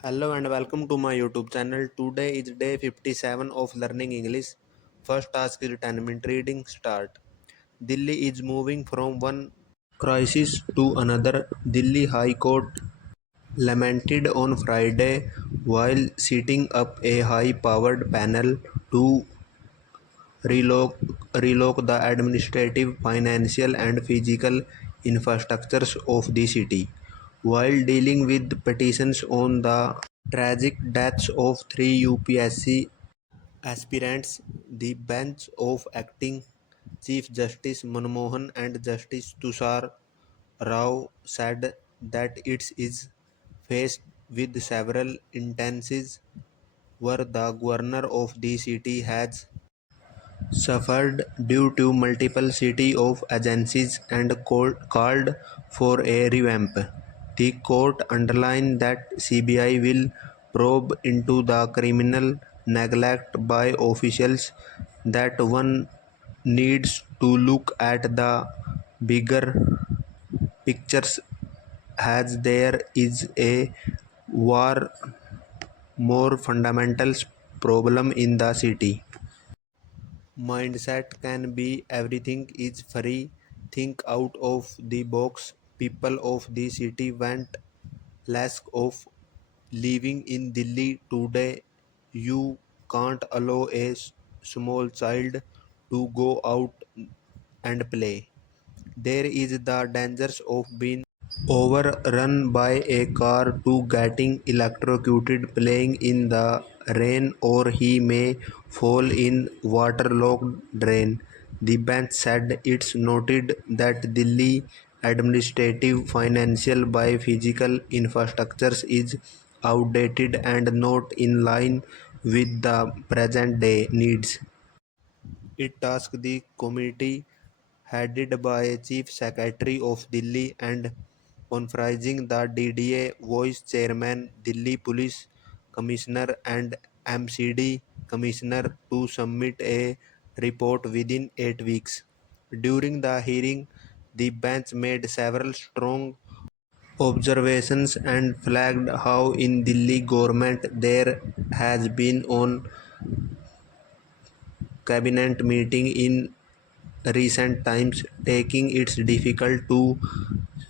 Hello and welcome to my YouTube channel. Today is day 57 of learning English. First task is 10-minute reading. Start. Delhi is moving from one crisis to another. Delhi High Court lamented on Friday while setting up a high-powered panel to relook the administrative, financial and physical infrastructures of the city. While dealing with petitions on the tragic deaths of three UPSC aspirants, the bench of acting Chief Justice Manmohan and Justice Tushar Rao said that it is faced with several instances where the governor of the city has suffered due to multiple city of agencies and called for a revamp. The court underlined that CBI will probe into the criminal neglect by officials, that one needs to look at the bigger pictures as there is a war more fundamental problem in the city. Mindset can be everything is free. Think out of the box. People of the city want less of living in Delhi today. You can't allow a small child to go out and play. There is the dangers of being overrun by a car to getting electrocuted playing in the rain, or he may fall in waterlogged drain. The bench said it's noted that Delhi administrative, financial by physical infrastructures is outdated and not in line with the present day needs. It tasked the committee headed by Chief Secretary of Delhi and comprising the DDA Vice Chairman, Delhi Police Commissioner and MCD Commissioner to submit a report within 8 weeks. During the hearing, the bench made several strong observations and flagged how in Delhi government there has been on cabinet meeting in recent times, taking it difficult to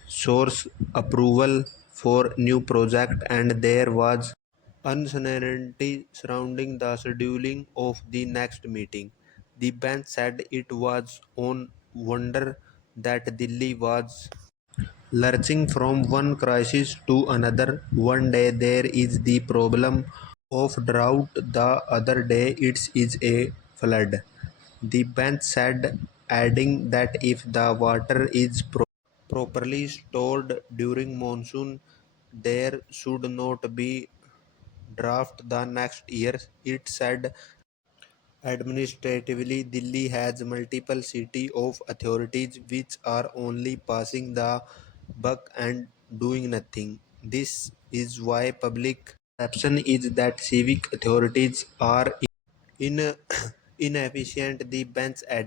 source approval for new project, and there was uncertainty surrounding the scheduling of the next meeting. The bench said it was on wonder that Delhi was lurching from one crisis to another. One day there is the problem of drought, the other day it is a flood. The bench said, adding that if the water is properly stored during monsoon, there should not be drought the next year. It said administratively, Delhi has multiple city of authorities which are only passing the buck and doing nothing. This is why public perception is that civic authorities are in, inefficient, the bench added.